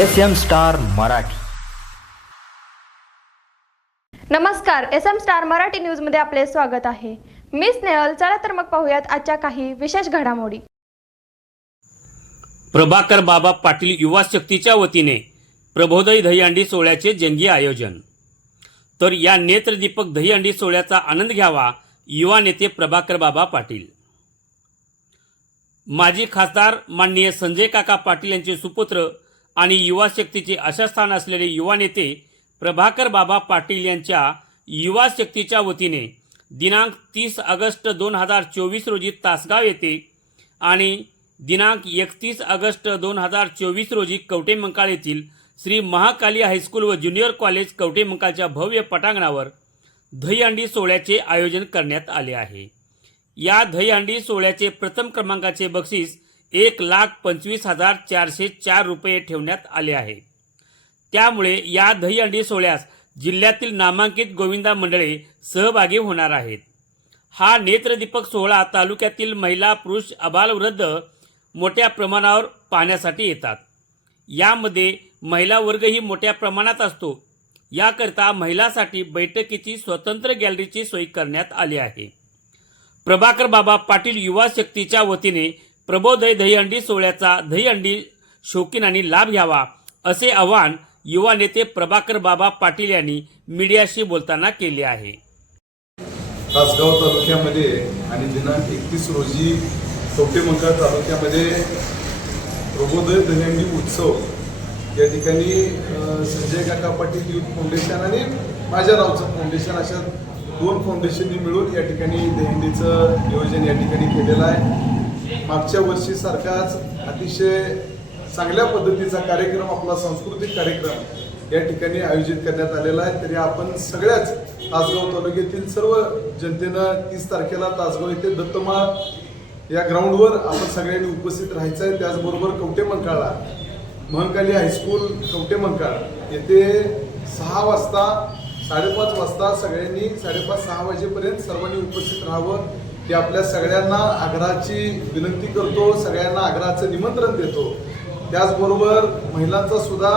S M star Marathi. नमस्कार S M star Marathi न्यूजमध्ये आपले स्वागत आहे. मी स्नेहल चला तर मग पाहूयात आजच्या काही विशेष घडामोडी. प्रभाकर बाबा पाटील युवा शक्तीच्या वतीने प्रबोधय दहीहंडी सोहळ्याचे जंगी आयोजन. तर या नेत्रदीपक दहीहंडी सोहळ्याचा आनंद घ्यावा युवा नेते प्रभाकर बाबा पाटील. माजी खासदार माननीय संजय काका पाटील यांचे सुपुत्र आणि युवा शक्तीचे आशास्थान असलेले युवा नेते प्रभाकर बाबा पाटील यांच्या युवा शक्तीच्या वतीने दिनांक तीस ऑगस्ट दोन हजार चोवीस रोजी तासगाव येथे आणि दिनांक एकतीस ऑगस्ट दोन हजार चोवीस रोजी कवटेमंकाळ येथील श्री महाकाली हायस्कूल व ज्युनियर कॉलेज कवटेमंकाळच्या भव्य पटांगणावर दहीहंडी सोहळ्याचे आयोजन करण्यात आले आहे. या दहीहंडी सोहळ्याचे प्रथम क्रमांकाचे बक्षीस एक लाख पंचवीस हजार चारशे चार रुपये ठेवण्यात आले आहे. त्यामुळे या दहीहंडी सोहळ्यास जिल्ह्यातील नामांकित गोविंदा मंडळे सहभागी होणार आहेत. हा नेत्रदीपक सोहळा तालुक्यातील महिला पुरुष अबालवृद्ध मोठ्या प्रमाणावर पाहण्यासाठी येतात. यामध्ये महिला वर्गही मोठ्या प्रमाणात असतो. याकरिता महिलासाठी बैठकीची स्वतंत्र गॅलरीची सोय करण्यात आली आहे. प्रभाकर बाबा पाटील युवा शक्तीच्या वतीने प्रबोधय दहीहंडी सोहळ्याचा दहीहंडी शौकीनांनी लाभ घ्यावा असे आवाहन युवा नेते प्रभाकर बाबा पाटील यांनी मीडियाशी बोलताना केले आहे. तासगाव तालुक्यामध्ये आणि दिनांक एकतीस रोजी कवटेमंकाळ तालुक्यामध्ये प्रबोधय दहीहंडी उत्सव या ठिकाणी संजय काका पाटील युथ फाउंडेशन आणि माझ्या नावचं फाउंडेशन अशा दोन फाउंडेशननी मिळून या ठिकाणी दहीहंडीचं नियोजन या ठिकाणी केलेलं आहे. मागच्या वर्षीसारखाच अतिशय चांगल्या पद्धतीचा कार्यक्रम आपला सांस्कृतिक कार्यक्रम या ठिकाणी आयोजित करण्यात आलेला आहे. तरी आपण सगळ्याच तासगाव तालुक्यातील सर्व जनतेनं तीस तारखेला तासगाव येथे दत्तमाळ या ग्राउंडवर आपण सगळ्यांनी उपस्थित राहायचं आहे. त्याचबरोबर कवटे मंकाळा महंकाली हायस्कूल कवटे मंकाळ येथे सहा वाजता साडेपाच वाजता सगळ्यांनी साडेपाच सहा वाजेपर्यंत सर्वांनी उपस्थित राहावं. की आपल्या सगळ्यांना आग्रहाची विनंती करतो सगळ्यांना आग्रहाचं निमंत्रण देतो. त्याचबरोबर महिलांचा सुद्धा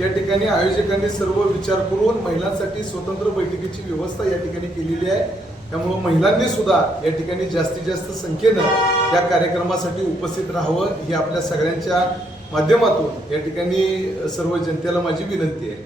या ठिकाणी आयोजकांनी सर्व विचार करून महिलांसाठी स्वतंत्र बैठकीची व्यवस्था या ठिकाणी केलेली आहे. त्यामुळं महिलांनी सुद्धा या ठिकाणी जास्तीत जास्त संख्येनं या कार्यक्रमासाठी उपस्थित राहावं ही आपल्या सगळ्यांच्या माध्यमातून या ठिकाणी सर्व जनतेला माझी विनंती आहे.